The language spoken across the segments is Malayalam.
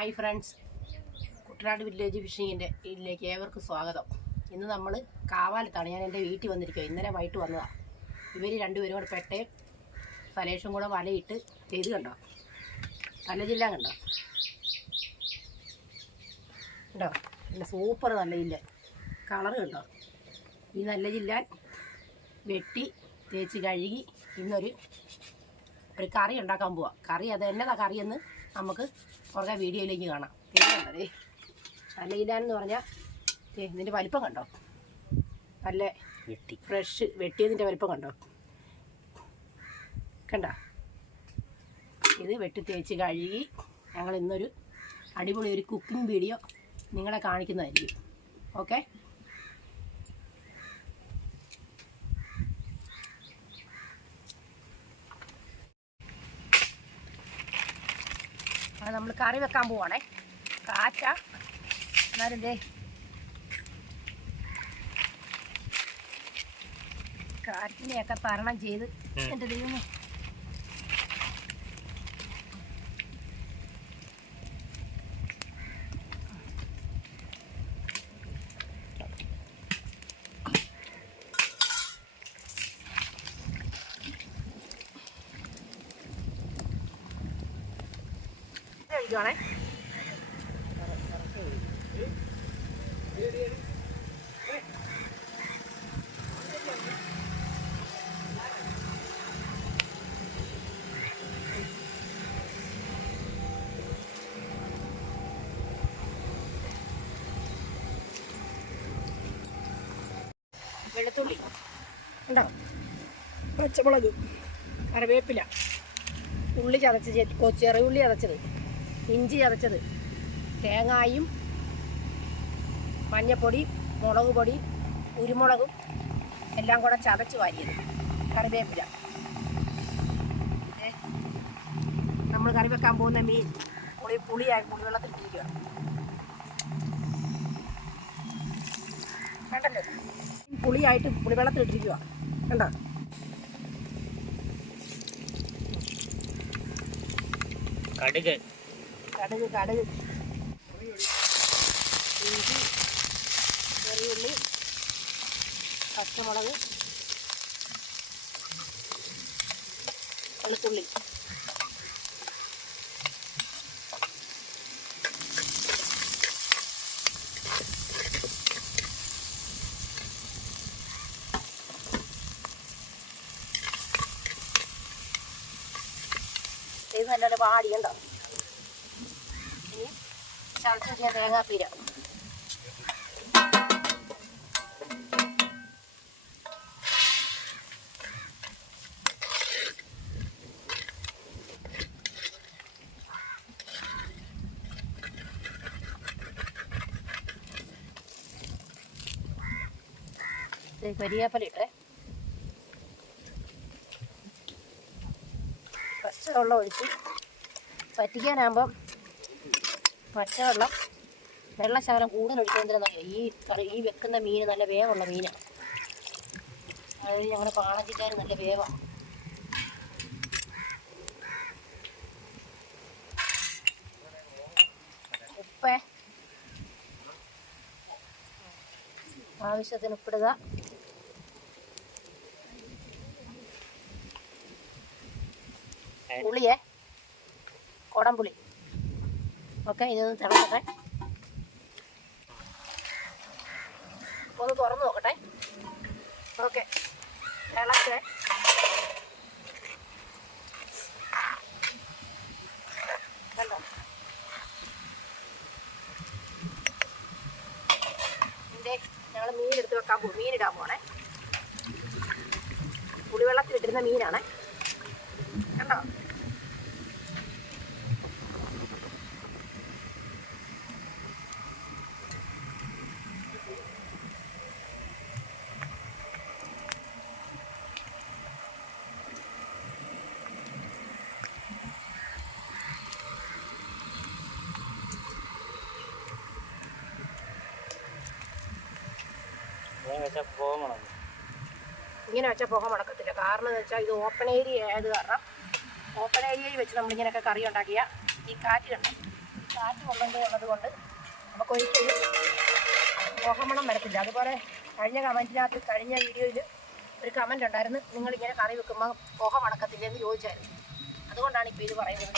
ഹായ് ഫ്രണ്ട്സ് കുട്ടനാട് വില്ലേജ് ഫിഷിങ്ങിന്റെ ഇതിലേക്ക് ഏവർക്കും സ്വാഗതം. ഇന്ന് നമ്മൾ കാവാലത്താണ്. ഞാൻ എന്റെ വീട്ടിൽ വന്നിരിക്കുക ഇന്നലെ വൈകിട്ട് വന്നതാണ് ഇവർ രണ്ടുപേരും കൂടെ പെട്ടേ സലേഷും കൂടെ വലയിട്ട് ചെയ്ത് കണ്ടോ നല്ല ജില്ല കണ്ടോ കണ്ടോ? നല്ല സൂപ്പർ നല്ല ജില്ല. കളർ കണ്ടോ? ഈ നല്ല ജില്ല വെട്ടി തേച്ച് കഴുകി ഇന്നൊരു ഒരു കറി ഉണ്ടാക്കാൻ പോവാം. കറി അത് എന്നതാ കറിയെന്ന് നമുക്ക് കുറേ വീഡിയോയിലേക്ക് കാണാം. കേട്ടേ നല്ല ഇലാന്ന് പറഞ്ഞാൽ ഇതിന്റെ വലിപ്പം കണ്ടോ? നല്ല വെട്ടി. ഫ്രഷ് വെട്ടിയതിന്റെ വലിപ്പം കണ്ടോ? കണ്ട? ഇത് വെട്ടി തേച്ച് കഴുകി ഞങ്ങൾ ഇന്നൊരു അടിപൊളി ഒരു കുക്കിംഗ് വീഡിയോ നിങ്ങളെ കാണിക്കുന്നതായിരിക്കും. ഓക്കെ അത് നമ്മൾ കറി വെക്കാൻ പോവാണേ. കാച്ച. എന്നാലും ദേ കാറ്റിനെയൊക്കെ തരണം ചെയ്ത്. എന്റെ ദൈവമേ. ഉണ്ടോ പച്ചമുളക് കറിവേപ്പില ഉള്ളി ചതച്ച് ചെ- ഉള്ളി ചതച്ചത്. ഇഞ്ചി ചതച്ചത്. തേങ്ങായും മഞ്ഞപ്പൊടി മുളക് പൊടി കുരുമുളകും എല്ലാം കൂടെ ചതച്ച് വാരിയത്. കറിവേപ്പില. നമ്മൾ കറി വെക്കാൻ പോകുന്ന മീൻ പുളി പുളിയായി പുളിവെള്ളത്തിൽ ഇട്ടിരിക്കുക കണ്ടല്ലോ? പുളിയായിട്ട് പുളിവെള്ളത്തിൽ ഇട്ടിരിക്കുക കണ്ടോ? കടുക്. കടുക് കടുക്. ഇഞ്ചി ചെറിയുള്ളി പച്ചമുളക് വെളുത്തുള്ളി. ഇത് നല്ലൊരു വാടിയുണ്ടോ. ഇനി ചതച്ച് വെച്ച തേങ്ങാപ്പീര കരിയാപ്പല ഇട്ടേ പച്ചവെള്ളം ഒഴിച്ച് പറ്റിക്കാനാകുമ്പം പച്ചവെള്ളം വെള്ളശകലം കൂടുതൽ ഒഴിച്ചുകൊണ്ടിരുന്ന ഈ കറി ഈ വെക്കുന്ന മീൻ നല്ല വേവുള്ള മീനാണ് അതായത് ഞങ്ങളുടെ പാണച്ചിക്കാർ നല്ല വേവാണ് ഉപ്പ്. ആവശ്യത്തിന് ഉപ്പിടുക. പുളിയേ. കുടംപുളി. ഓക്കെ ഇതൊന്ന് തിളക്കട്ടെ ഒന്ന് തുറന്ന് നോക്കട്ടെ. ഓക്കെ തിളച്ച് കണ്ടോ? ഇതിന്റെ ഞങ്ങൾ മീൻ എടുത്ത് വെക്കാൻ പോകും മീനിടാൻ പോണേ. പുളിവെള്ളത്തിലിട്ടിരുന്ന മീനാണേ. കണ്ടോ? ഇങ്ങനെ വെച്ചാൽ പുക മുടക്കത്തില്ല കാരണം എന്ന് വെച്ചാൽ ഇത് ഓപ്പൺ ഏരിയ ആയത് കാരണം ഓപ്പൺ ഏരിയയിൽ വെച്ച് നമ്മളിങ്ങനെയൊക്കെ കറി ഉണ്ടാക്കിയ ഈ കാറ്റ് കണ്ടോ? കാറ്റ് കൊള്ളുന്നത് ഉള്ളത് കൊണ്ട് നമുക്ക് ഒരിക്കലും മോഹമണം വരത്തില്ല. അതുപോലെ കഴിഞ്ഞ കമന്റിനകത്ത് കഴിഞ്ഞ വീഡിയോയിൽ ഒരു കമന്റ് ഉണ്ടായിരുന്നു. നിങ്ങളിങ്ങനെ കറി വെക്കുമ്പോൾ പുക മണക്കത്തില്ല എന്ന് ചോദിച്ചായിരുന്നു. അതുകൊണ്ടാണ് ഇപ്പോൾ ഇത് പറയുന്നത്.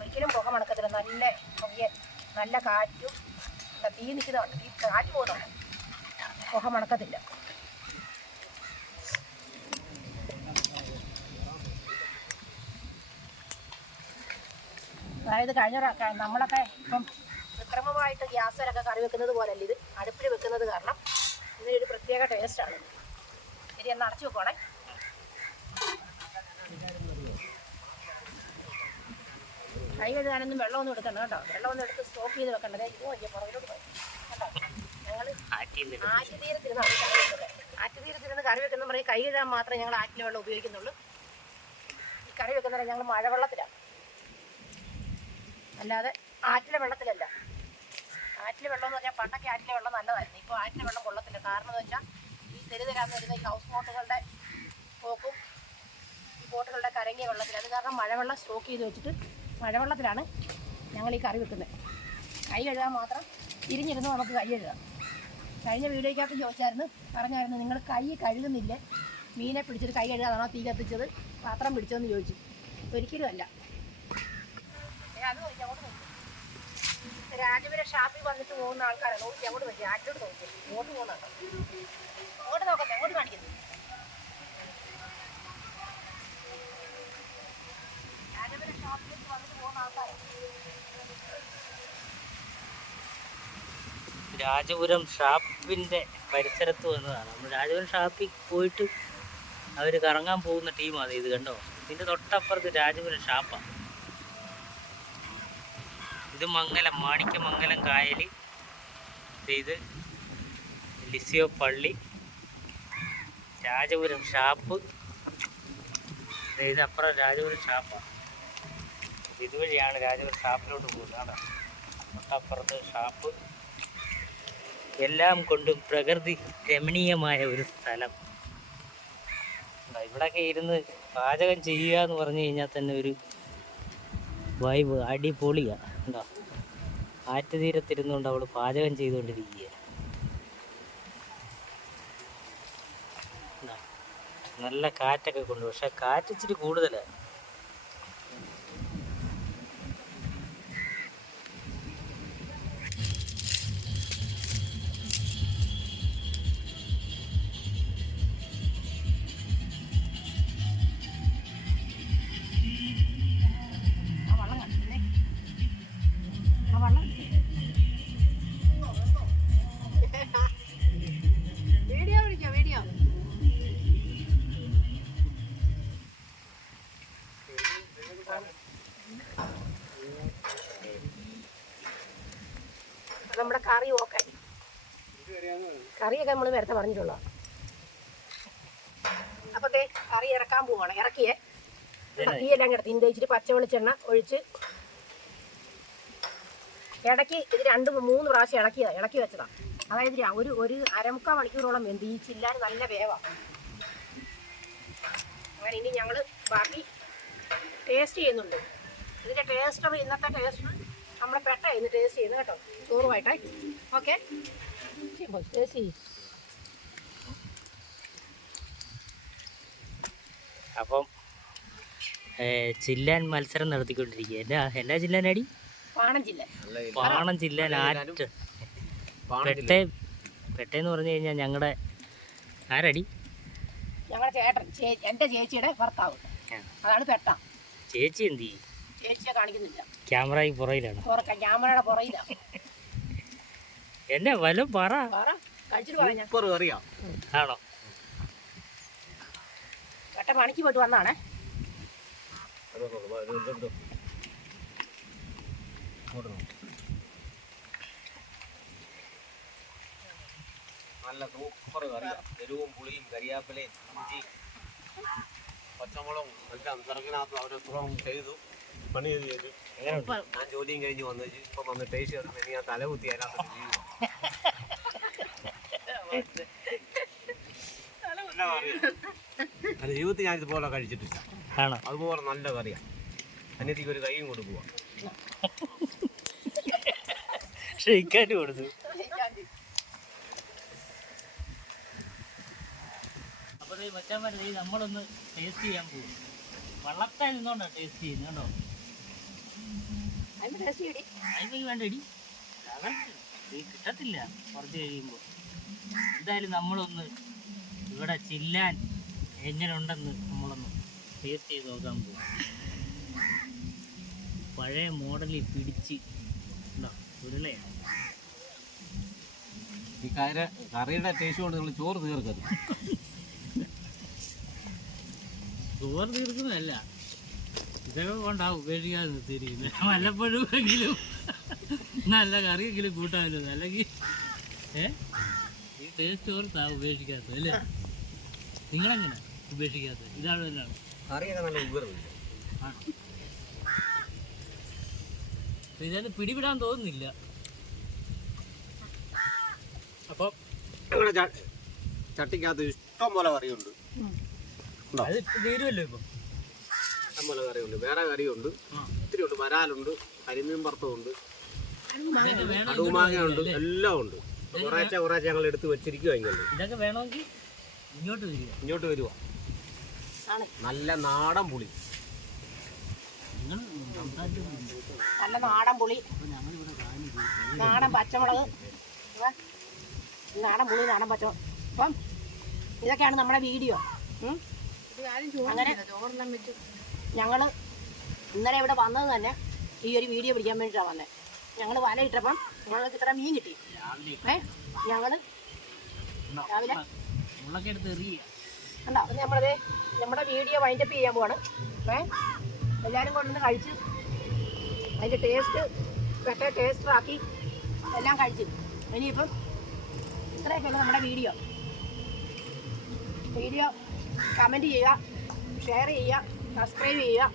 ഒരിക്കലും പുക മണക്കത്തില്ല. നല്ല പുകയ നല്ല കാറ്റും തീ നിൽക്കുന്നുണ്ട് തീ കാറ്റ് പോകുന്നുണ്ട്. പുക മണക്കത്തില്ല. അതായത് കഴിഞ്ഞ നമ്മളൊക്കെ ഇപ്പം കൃത്രിമമായിട്ട് ഗ്യാസിലൊക്കെ കറി വെക്കുന്നത് പോലല്ല ഇത്? അടുപ്പിൽ വെക്കുന്നത് കാരണം ഇതിനൊരു പ്രത്യേക ടേസ്റ്റാണ് ശരി എന്നാൽ അടച്ചു വെക്കണേ കൈ കഴുകാനൊന്നും വെള്ളമൊന്നും എടുക്കണ്ട കേട്ടോ. വെള്ളമൊന്നും എടുത്ത് സ്റ്റോക്ക് ചെയ്ത് വെക്കേണ്ടത് ഇത് പുറകിലോട്ട് പോയി. ആറ്റുതീരത്തിരുന്ന് കറി വെക്കുന്ന പറയും കൈ കഴുകാൻ മാത്രമേ ഞങ്ങൾ ആറ്റിലെ വെള്ളം ഉപയോഗിക്കുന്നുള്ളൂ. ഈ കറി വെക്കുന്നത് ഞങ്ങൾ മഴവെള്ളത്തിലാണ്. അല്ലാതെ ആറ്റിലെ വെള്ളത്തിലല്ല. ആറ്റിലെ വെള്ളം എന്ന് പറഞ്ഞാൽ പണ്ടൊക്കെ ആറ്റിലെ വെള്ളം നല്ലതായിരുന്നു. ഇപ്പോൾ ആറ്റിലെ വെള്ളം കൊള്ളത്തില്ല. കാരണം എന്ന് വെച്ചാൽ ഈ തെരുതരാന്ന് വരുന്ന ഈ ഹൗസ് ബോട്ടുകളുടെ പോക്കും ഈ ബോട്ടുകളുടെ കരങ്ങിയ വെള്ളത്തിൽ അത് കാരണം മഴവെള്ളം സ്റ്റോക്ക് ചെയ്ത് വെച്ചിട്ട് മഴവെള്ളത്തിലാണ് ഞങ്ങൾ ഈ കറി വെക്കുന്നത്. കൈ കഴുകാൻ മാത്രം തിരിഞ്ഞിരുന്ന് നമുക്ക് കൈ കഴുകാം. കഴിഞ്ഞ വീഡിയോയ്ക്കകത്ത് ചോദിച്ചായിരുന്നു പറഞ്ഞായിരുന്നു നിങ്ങൾ കൈ കഴുകുന്നില്ല? മീനെ പിടിച്ചിട്ട് കൈ കഴുകാതാണോ തീ കത്തിച്ചത്? പാത്രം പിടിച്ചോന്ന് ചോദിച്ചു. ഒരിക്കലും അല്ല. രാജപുര ഷാപ്പിൽ വന്നിട്ട് പോകുന്ന ആൾക്കാരാണ് അങ്ങോട്ട് നോക്കി. ആറ്റോട് നോക്കി. ഓട്ട് പോകുന്നുണ്ടോ അങ്ങോട്ട് നോക്കട്ടെ അങ്ങോട്ട് കാണിക്കുന്നു രാജപുര ഷാപ്പിലേക്ക് വന്നിട്ട് പോകുന്ന ആൾക്കാരാണ് രാജപുരം ഷാപ്പിന്റെ പരിസരത്ത് വന്നതാണ്. നമ്മൾ രാജപുരം ഷാപ്പിൽ പോയിട്ട് അവർ കറങ്ങാൻ പോകുന്ന ടീമാണ് ഇത് കണ്ടോ? ഇതിന്റെ തൊട്ടപ്പുറത്ത് രാജപുരം ഷാപ്പാണ് ഇത് മംഗലം മാണിക്യമംഗലം കായൽ ഇത് ലിസിയോ പള്ളി. രാജപുരം ഷാപ്പ്. ഇത് അപ്പുറം രാജപുരം ഷാപ്പാണ് ഇതുവഴിയാണ് രാജപുരം ഷാപ്പിലോട്ട് പോകുന്നത്. അതാണ് തൊട്ടപ്പുറത്ത് ഷാപ്പ്. എല്ലാം കൊണ്ടും പ്രകൃതി രമണീയമായ ഒരു സ്ഥലം. ഇവിടെയൊക്കെ ഇരുന്ന് പാചകം ചെയ്യുക എന്ന് പറഞ്ഞു കഴിഞ്ഞാൽ തന്നെ ഒരു വൈബ് അടിപൊളിയാണ് ഉണ്ടോ ആറ്റുതീരത്തിരുന്നുകൊണ്ട് അവൾ പാചകം ചെയ്തുകൊണ്ടിരിക്കുക? നല്ല കാറ്റൊക്കെ കൊണ്ട് പക്ഷെ കാറ്റ് കൂടുതലാണ് കറി ഓക്കെ കറിയൊക്കെ നമ്മൾ നേരത്തെ പറഞ്ഞിട്ടുള്ള അപ്പൊ ദേ കറി ഇറക്കാൻ പോവാണ്. ഇറക്കിയേ. ഈ എല്ലാം കിടത്തി. ഇച്ചിരി പച്ച വെളിച്ചെണ്ണ ഒഴിച്ച് ഇടയ്ക്ക് ഇത് രണ്ട് മൂന്ന് പ്രാവശ്യം ഇളക്കിയതാണ് ഇളക്കി വെച്ചതാ. അതായത് ഒരു ഒരു അരമുക്കാൽ മണിക്കൂറോളം വെന്ത്. ഈ ചില്ലാൻ നല്ല വേവാ. അങ്ങനെ ഇനി ഞങ്ങൾ ബാക്കി ടേസ്റ്റ് ചെയ്യുന്നുണ്ട്. ഇതിന്റെ ടേസ്റ്റർ ഇന്നത്തെ ടേസ്റ്റർ നമ്മുടെ പെട്ട ഇന്ന് ടേസ്റ്റ് ചെയ്യുന്നത് കേട്ടോ. ചോറുമായിട്ടേ ഓക്കെ ടേസ്റ്റ് ചെയ്യും. അപ്പം ഏ, ചില്ലാൻ മത്സരം നടത്തിക്കൊണ്ടിരിക്കുക എന്നാ എന്നാ ചില്ലാനടി? പാണം ജില്ല പാണം ചില്ലാൻ ആറ്റ്. പെട്ടെ പെട്ടെന്ന് പറഞ്ഞു കഴിഞ്ഞാൽ ഞങ്ങളുടെ ആരടി? ഞങ്ങളുടെ ചേട്ടൻ എന്റെ എന്റെ ചേച്ചിയുടെ ഭർത്താവ്. അതാണ് പെട്ട. ചേച്ചി എന്ത് ചെയ്യും? ചേച്ചിയെ കാണിക്കുന്നില്ല. ക്യാമറയ്ക്ക് പുറയിലാണ്. ക്യാമറയുടെ പുറയിലാണ് എന്നെ വല്ല പറ. ആണോ? വട്ട പണിക്ക് പോയിട്ട് വന്നാണേ. നല്ല സൂപ്പർ കറിയാണ് എരിവും പുളിയും കരിയാപ്പിലയും ഇഞ്ചി പച്ചമുളകും എല്ലാം ചെറുക്കിനകത്ത് അവരെ തുറവും ചെയ്തു. പണി ചെയ്ത് ചെയ്തു. ഞാൻ ജോലിയും കഴിഞ്ഞ് വന്നു. ഇപ്പൊ വന്ന് ടേസ്റ്റ് ചെയ്തപ്പോൾ എനിക്ക് ഞാൻ തല കുത്തി അതിനകത്ത് ജീവിതം ജീവിതത്തിൽ ഞാൻ ഇതുപോലെ കഴിച്ചിട്ടില്ല. ആണോ? അതുപോലെ നല്ല കറിയാ. അനിയത്തിക്ക് ഒരു കൈയും കൊടുക്കുക ഷെയ്ക്കായിട്ട് കൊടുത്തു. അപ്പൊ ദേ മച്ചാന്മാരെ ദേ നമ്മളൊന്ന് ടേസ്റ്റ് ചെയ്യാൻ പോകും വള്ളത്തായി നിന്നോണ്ടാ ടേസ്റ്റ് ചെയ്യുന്നത് കേട്ടോ കിട്ടത്തില്ല കുറച്ച് കഴിയുമ്പോൾ എന്തായാലും നമ്മളൊന്ന് ഇവിടെ ചില്ലാൻ എങ്ങനെയുണ്ടെന്ന് നമ്മളൊന്ന് ടേസ്റ്റ് ചെയ്ത് നോക്കാൻ പോകും പഴയ മോഡലിൽ പിടിച്ച് ഉണ്ടോ? ഉരുളയാണ്? ഈ കര കറിയുടെ ടേസ്റ്റ് കൊണ്ട് നിങ്ങൾ ചോറ് തീർക്കരുത്. ചോറ് തീർക്കുന്നതല്ല. ഇതൊക്കെ കൊണ്ടാ ഉപേക്ഷിക്കാതെ നിർത്തിയിരിക്കുന്നത് വല്ലപ്പോഴും എങ്കിലും നല്ല കറിയെങ്കിലും കൂട്ടാമല്ലോ. അല്ലെങ്കിൽ ഏ? ഈ ടേസ്റ്റ് ഓർത്താ ഉപേക്ഷിക്കാത്തത് അല്ലേ? നിങ്ങളെങ്ങനെ ഉപേക്ഷിക്കാത്തത്? ഇതാണ് തന്നെയാണ് കറിയൊക്കെ നല്ല ഉയർന്നില്ല ആണോ? പിടിവിടാൻ തോന്നുന്നില്ല. അപ്പോൾ ചട്ടിക്കകത്ത് ഇഷ്ടം പോലെ കറിയുണ്ട്? അത് തീരുമല്ലോ ഇപ്പം. ഇഷ്ടം പോലെ കറിയുണ്ട്. വേറെ കറിയുണ്ട്. ഒത്തിരി ഉണ്ട്. വരാലുണ്ട്. കരിമീൻ വേണം കടുമാങ്ങയുണ്ട് എല്ലാം ഉണ്ട്. കുറേശ്ശെ കുറേശ്ശെ ഞങ്ങൾ എടുത്ത് വെച്ചിരിക്കുക ഇതൊക്കെ വേണമെങ്കിൽ ഇങ്ങോട്ട് വരിക. ഇങ്ങോട്ട് വരുവാ. ആണ്. നല്ല നാടൻ പുളി. നല്ല നാടൻ പുളി. നാടൻ പച്ചമുളക്? നാടൻ പുളി നാടൻ പച്ചമുളക് അപ്പം ഇതൊക്കെയാണ് നമ്മുടെ വീഡിയോ? അങ്ങനെ ഞങ്ങൾ ഇന്നലെ ഇവിടെ വന്നത് തന്നെ ഈ ഒരു വീഡിയോ പിടിക്കാൻ വേണ്ടിയിട്ടാണ് വന്നത് ഞങ്ങൾ വല ഇട്ടപ്പം ഞങ്ങൾക്ക് ഇത്ര മീൻ കിട്ടി. ഏ? ഞങ്ങൾ? രാവിലെ? കണ്ടോ? അപ്പം നമ്മളത് നമ്മുടെ വീഡിയോ വൈൻഡപ്പ് ചെയ്യാൻ പോവാണ്. ഏ? എല്ലാവരും കൊണ്ടുവന്ന് കഴിച്ച് അതിന്റെ ടേസ്റ്റ് പെട്ട ടേസ്റ്ററാക്കി എല്ലാം കഴിച്ച്. ഇനിയിപ്പം ഇത്രയൊക്കെയുള്ള നമ്മുടെ വീഡിയോ. വീഡിയോ കമന്റ് ചെയ്യുക ഷെയർ ചെയ്യുക. സബ്സ്ക്രൈബ് ചെയ്യുക.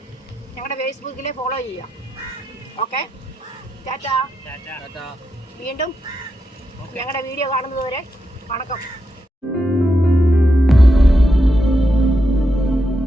ഞങ്ങളുടെ ഫേസ്ബുക്കിൽ ഫോളോ ചെയ്യുക. ഓക്കെ ടാറ്റാ വീണ്ടും ഞങ്ങളുടെ വീഡിയോ കാണുന്നതുവരെ വണക്കം.